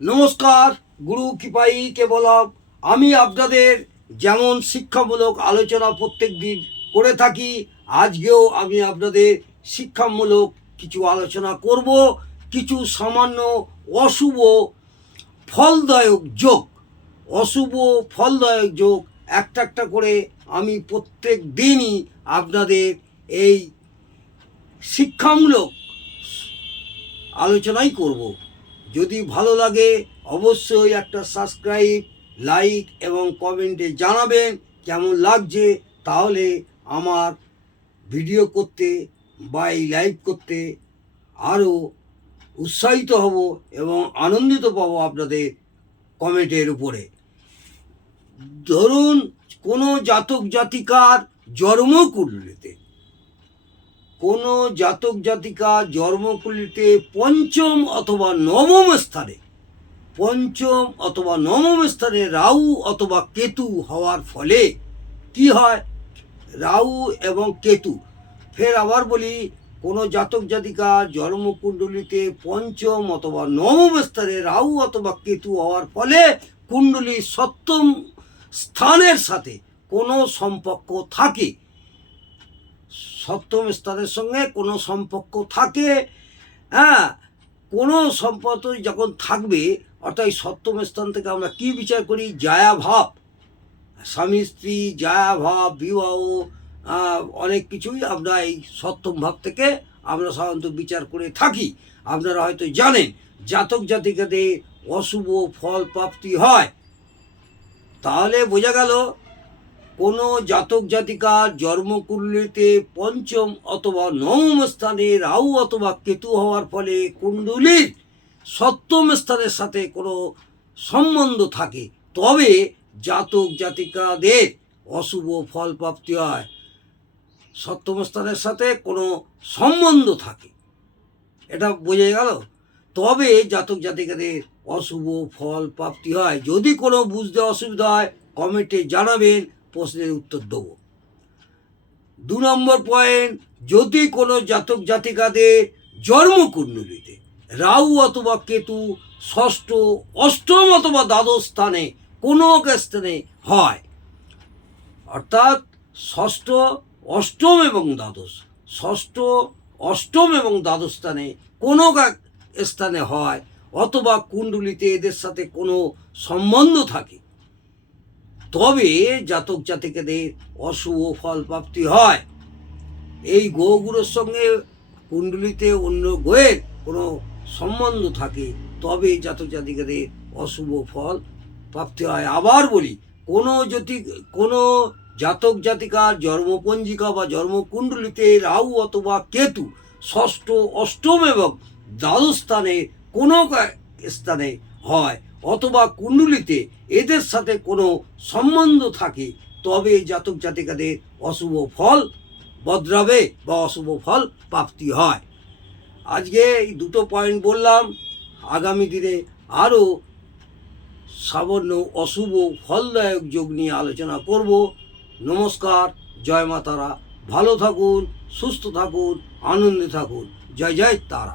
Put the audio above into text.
নমস্কার, গুরু কৃপাই কেবলম। আমি আপনাদের যেমন শিক্ষামূলক আলোচনা প্রত্যেক দিন করে থাকি, আজকেও আমি আপনাদের শিক্ষামূলক কিছু আলোচনা করব। কিছু সামান্য অশুভ ফলদায়ক যোগ, অশুভ ফলদায়ক যোগ একটা একটা করে আমি প্রত্যেক দিনই আপনাদের এই শিক্ষামূলক আলোচনাই করব। যদি ভালো লাগে অবশ্যই একটা সাবস্ক্রাইব, লাইক এবং কমেন্টে জানাবেন কেমন লাগছে। তাহলে আমার ভিডিও করতে বা এই লাইভ করতে আরও উৎসাহিত হব এবং আনন্দিত পাবো আপনাদের কমেন্টের উপরে। ধরুন কোনো জাতক জাতিকার জন্মকুণ্ডলিতে, কোনো জাতক জাতিকা জন্মকুণ্ডলিতে পঞ্চম অথবা নবম স্থানে রাহু অথবা কেতু হওয়ার ফলে কি হয়? রাহু এবং কেতু, ফের আবার বলি, কোনো জাতক জাতিকা জন্মকুণ্ডলিতে পঞ্চম অথবা নবম স্থানে রাহু অথবা কেতু হওয়ার ফলে কুণ্ডলীর সপ্তম স্থানের সাথে কোনো সম্পর্ক থাকে, সপ্তম স্থানের সঙ্গে কোনো সম্পর্ক থাকে। কোনো সম্পর্ক যখন থাকবে, অর্থাৎ সপ্তম স্থান থেকে আমরা কি বিচার করি? জায়াভাব, স্বামী স্ত্রী, জায়াভাব, বিবাহ, অনেক কিছুই আমরা এই সপ্তম ভাব থেকে আমরা সাধারণত বিচার করে থাকি। আপনারা হয়তো জানেন, জাতক জাতিকাদের অশুভ ফল প্রাপ্তি হয়। তাহলে বোঝা গেল, কোনো জাতক জাতিকার জন্মকুণ্ডলিতে পঞ্চম অথবা নবম স্থানে রাহু অথবা কেতু হওয়ার ফলে কুণ্ডলীর সপ্তম স্থানের সাথে কোনো সম্বন্ধ থাকে, তবে জাতক জাতিকাদের অশুভ ফল প্রাপ্তি হয়। সপ্তম স্থানের সাথে কোনো সম্বন্ধ থাকে, এটা বোঝা গেল। তবে জাতক জাতিকাদের অশুভ ফল প্রাপ্তি হয়। যদি কোনো বুঝতে অসুবিধা হয় কমেন্টে জানাবেন, প্রশ্নের উত্তর দেবো। 2 নম্বর পয়েন্ট, যদি কোনো জাতক জাতিকাদের জন্মকুণ্ডলিতে রাহু অথবা কেতু ষষ্ঠ, অষ্টম অথবা দ্বাদশ স্থানে কোনো স্থানে হয়, অর্থাৎ ষষ্ঠ, অষ্টম এবং দ্বাদশ, ষষ্ঠ, অষ্টম এবং দ্বাদশ স্থানে কোনো স্থানে হয়, অথবা কুণ্ডলিতে এদের সাথে কোনো সম্বন্ধ থাকে, তবে জাতক জাতিকাদের অশুভ ফল প্রাপ্তি হয়। এই গ্রহগুলোর সঙ্গে কুণ্ডলিতে অন্য গ্রহের কোনো সম্বন্ধ থাকে, তবে জাতক জাতিকাদের অশুভ ফল প্রাপ্তি হয়। আবার বলি, কোনো জাতক জাতিকার জন্মপঞ্জিকা বা জন্মকুণ্ডলিতে রাহু অথবা কেতু ষষ্ঠ, অষ্টম এবং দ্বাদশ স্থানে কোনো স্থানে হয়, অথবা কুণ্ডলিতে এদের সাথে কোনো সম্বন্ধ থাকে, তবে জাতক জাতিকাদের অশুভ ফল বদলাবে বা অশুভ ফল প্রাপ্তি হয়। আজকে এই 2টো পয়েন্ট বললাম, আগামী দিনে আরও সামান্য অশুভ ফলদায়ক যোগ নিয়ে আলোচনা করব। নমস্কার, জয় মা তারা। ভালো থাকুন, সুস্থ থাকুন, আনন্দে থাকুন। জয় জয় তারা।